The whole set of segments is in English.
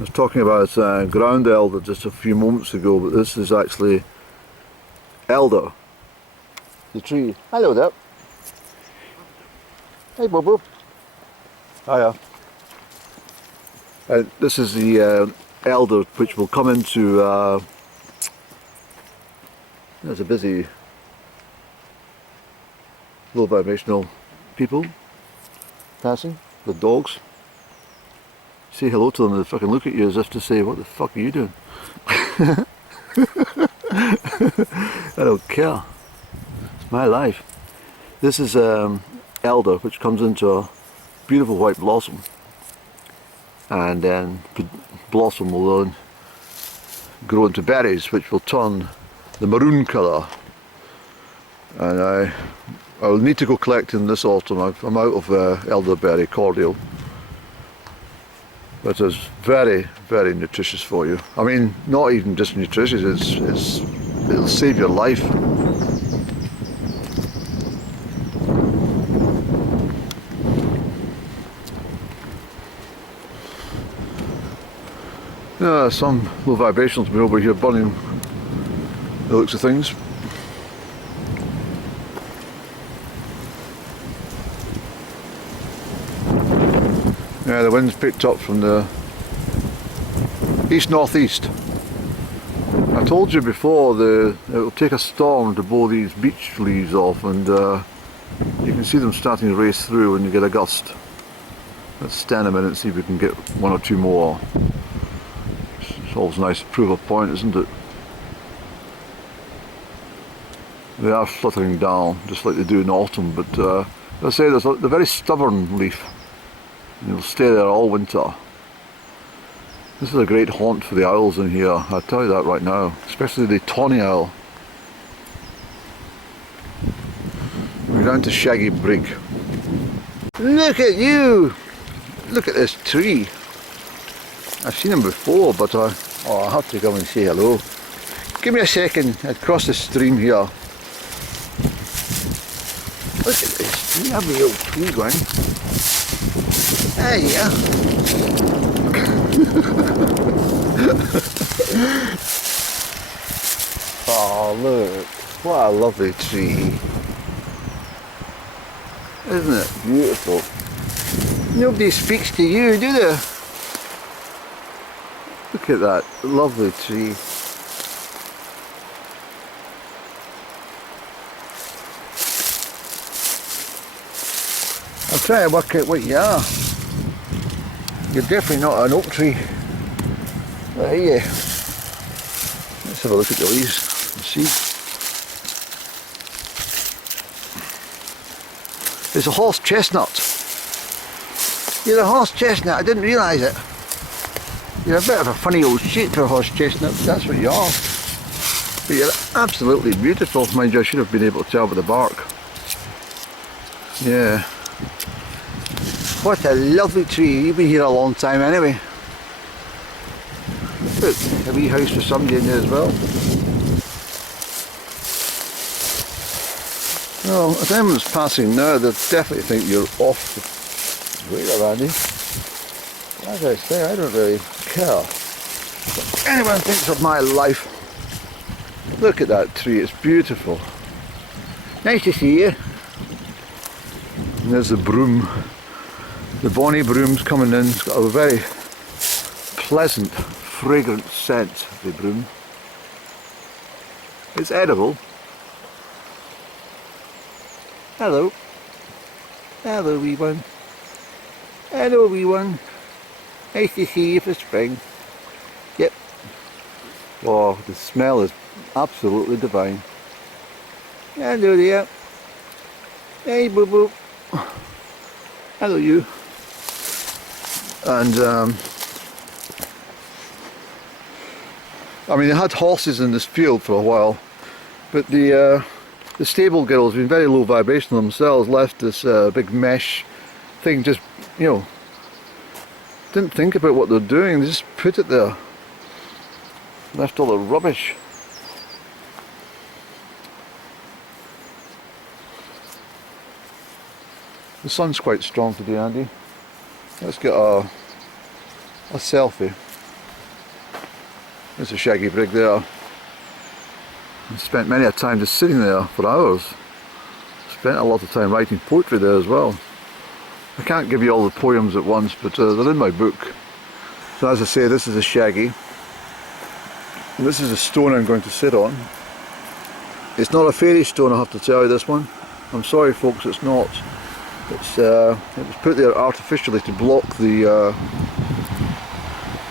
I was talking about ground elder just a few moments ago, but this is actually elder, the tree. Hello there. Hey, Bob Bob. Hiya. This is the elder which will come into. There's a busy, low vibrational people passing with dogs. Say hello to them and they fucking look at you as if to say, what the fuck are you doing? I don't care. It's my life. This is elder, which comes into a beautiful white blossom, and then blossom will then grow into berries, which will turn the maroon colour. And I will need to go collecting this autumn. I'm out of elderberry cordial. But it's very, very nutritious for you. I mean, not even just nutritious, it'll save your life. Yeah, some low vibrations have been over here burning the looks of things. Yeah, the wind's picked up from the east-northeast. I told you before it will take a storm to blow these beech leaves off, and you can see them starting to race through when you get a gust. Let's stand a minute and see if we can get one or two more. It's always nice to prove a point, isn't it? They are fluttering down, just like they do in autumn, but as I say, they're a very stubborn leaf. And it'll stay there all winter. This is a great haunt for the owls in here, I'll tell you that right now, especially the tawny owl. We're down to Shaggie Brig. Look at you! Look at this tree. I've seen him before, but I have to come and say hello. Give me a second, I'd cross the stream here. Look at this tree, have the old tree going. There you are. Oh look, what a lovely tree. Isn't it beautiful? Nobody speaks to you, do they? Look at that lovely tree. I'm trying to work out what you are. You're definitely not an oak tree. What are you? Let's have a look at the leaves and see. It's a horse chestnut. You're a horse chestnut, I didn't realise it. You're a bit of a funny old shit for a horse chestnut, that's what you are. But you're absolutely beautiful. Mind you, I should have been able to tell by the bark. Yeah. What a lovely tree. You've been here a long time anyway. Look, a wee house for somebody in there as well. Well, if anyone's passing now, they'll definitely think you're off the radar, Andy. As I say, I don't really care what anyone thinks of my life. Look at that tree, it's beautiful. Nice to see you. And there's the broom. The bonny broom's coming in. It's got a very pleasant, fragrant scent, the broom. It's edible. Hello. Hello, wee one. Hello, wee one. Nice to see you for spring. Yep. Oh, the smell is absolutely divine. Hello there. Hey, boo boo. Hello, you. And I mean, they had horses in this field for a while, but the stable girls, being very low vibration themselves, left this big mesh thing. Just, you know, didn't think about what they're doing. They just put it there, left all the rubbish. The sun's quite strong today, Andy. Let's get a selfie. There's a Shaggie brig there. I spent many a time just sitting there for hours. Spent a lot of time writing poetry there as well. I can't give you all the poems at once, but they're in my book. So as I say, this is a Shaggie. And this is a stone I'm going to sit on. It's not a fairy stone, I have to tell you, this one. I'm sorry folks, it's not. It was put there artificially to block the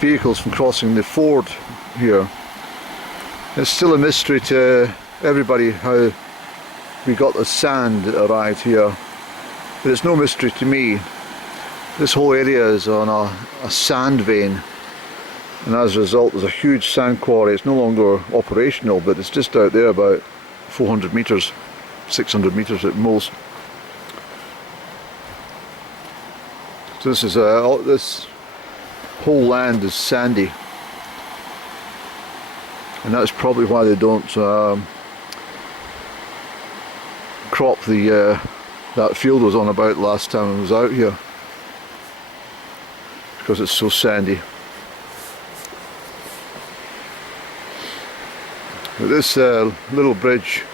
vehicles from crossing the ford here. It's still a mystery to everybody how we got the sand that arrived here, but it's no mystery to me. This whole area is on a sand vein, and as a result there's a huge sand quarry. It's no longer operational, but it's just out there about 400 metres, 600 metres at most. So this is this whole land is sandy, and that's probably why they don't crop the that field I was on about last time I was out here, because it's so sandy. But this little bridge,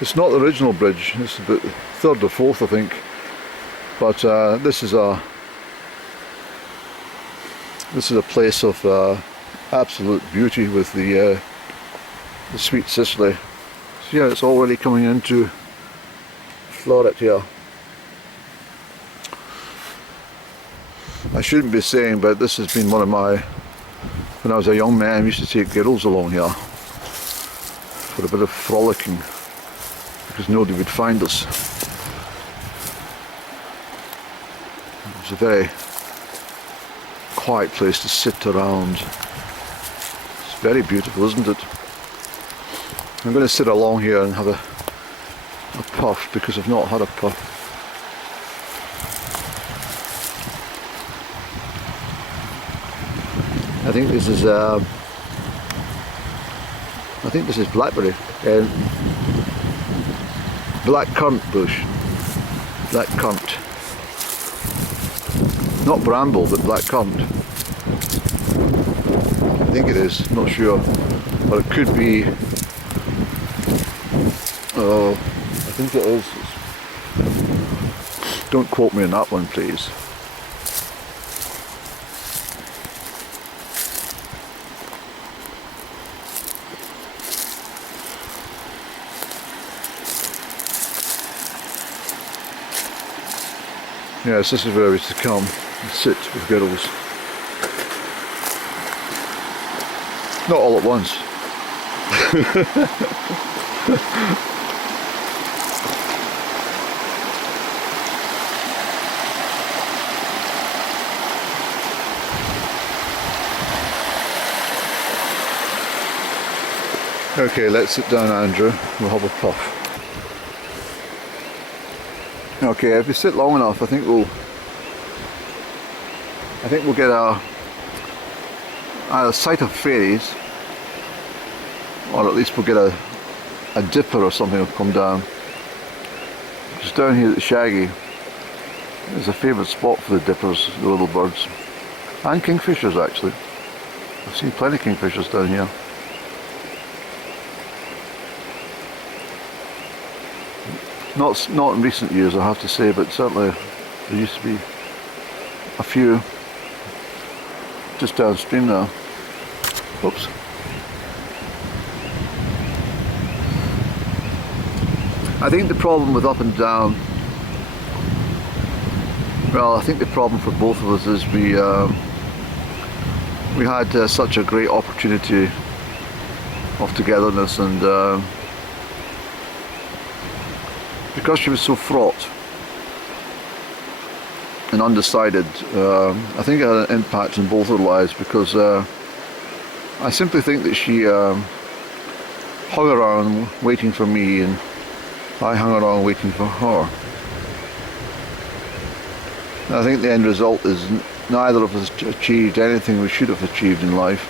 it's not the original bridge. This is about the third or fourth, I think. But this is a place of absolute beauty with the sweet Sicily. So yeah, it's already coming into floret here. I shouldn't be saying, but this has been one of my, when I was a young man, I used to take girls along here for a bit of frolicking, because nobody would find us. It was a very quiet place to sit around. It's very beautiful, isn't it? I'm going to sit along here and have a puff, because I've not had a puff. I think this is blackberry, black currant bush, black currant. Not bramble, but black currant. I think it is, not sure, but it could be. Oh, I think it is. Don't quote me on that one, please. Yes, this is where we used to come and sit with girls. Not all at once. Okay, let's sit down, Andrew. We'll have a puff. Okay, if we sit long enough, I think we'll get either sight of fairies, or at least we'll get a dipper or something will come down. Just down here at the Shaggie is a favourite spot for the dippers, the little birds, and kingfishers actually. I've seen plenty of kingfishers down here. Not in recent years, I have to say, but certainly there used to be a few just downstream now. Oops. I think the problem with up and down, well, I think the problem for both of us is we had such a great opportunity of togetherness, and because she was so fraught and undecided, I think it had an impact on both our lives, because I simply think that she hung around waiting for me, and I hung around waiting for her. And I think the end result is neither of us achieved anything we should have achieved in life.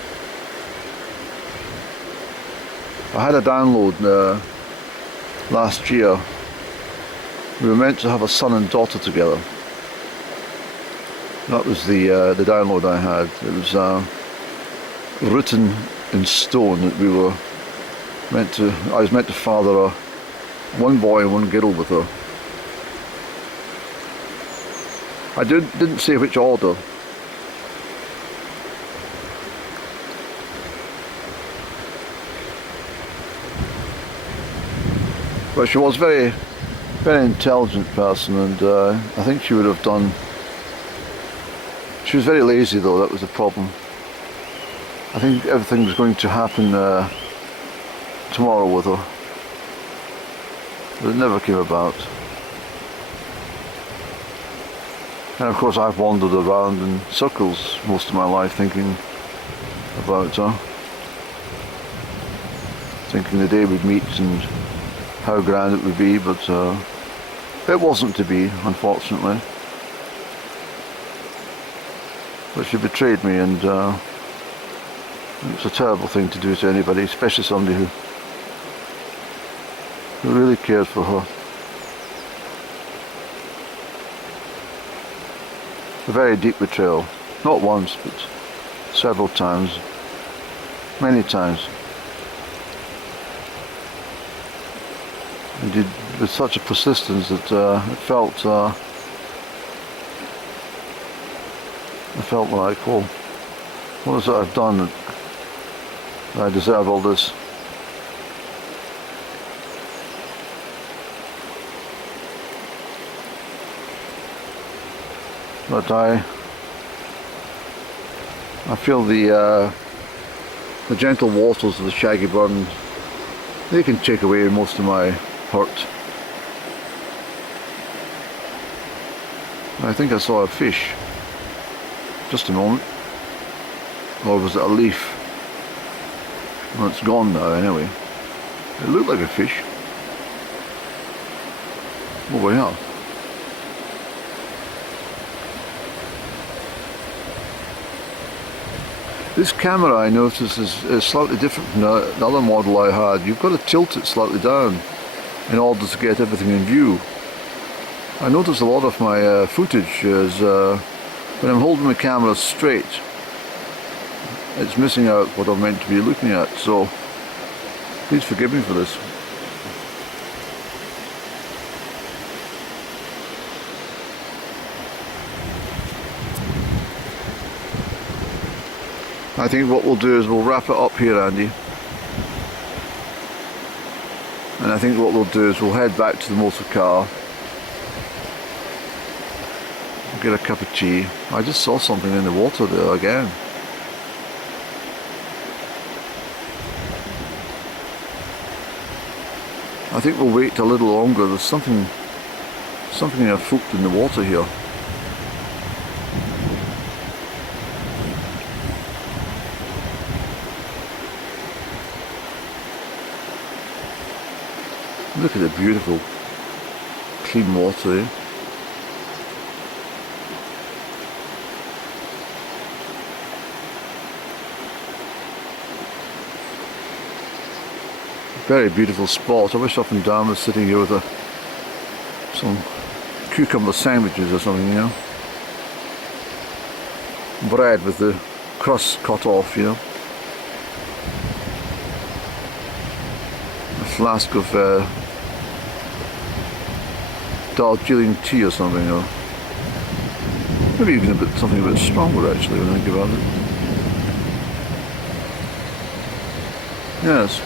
I had a download last year. We were meant to have a son and daughter together. That was the download I had. It was written in stone that we were meant to, I was meant to father one boy and one girl with her. I didn't say which order. But she was very, very intelligent person, and I think she would have done. She was very lazy though, that was the problem. I think everything was going to happen tomorrow with her. But it never came about. And of course I've wandered around in circles most of my life thinking about her. Thinking the day we'd meet and how grand it would be, but it wasn't to be, unfortunately. But she betrayed me, and it's a terrible thing to do to anybody, especially somebody who really cared for her. A very deep betrayal. Not once, but several times. Many times. And did with such a persistence that it felt like, well, what is it I've done that I deserve all this? But I feel the gentle waters of the Shaggie burn, they can take away most of my hurt. I think I saw a fish. Just a moment. Or was it a leaf? Well, it's gone now anyway. It looked like a fish. Over here. This camera, I noticed, is slightly different from the other model I had. You've got to tilt it slightly down in order to get everything in view. I noticed a lot of my footage is when I'm holding the camera straight, it's missing out what I'm meant to be looking at, so please forgive me for this. I think what we'll do is we'll wrap it up here, Andy. And I think what we'll do is we'll head back to the motor car. Get a cup of tea. I just saw something in the water there again. I think we'll wait a little longer. There's something afoot in the water here. Look at the beautiful clean water, eh? Very beautiful spot. I wish Up and Down was sitting here with some cucumber sandwiches or something, you know. Bread with the crust cut off, you know. A flask of Darjeeling tea or something, or maybe even something a bit stronger actually when I think about it. Yes.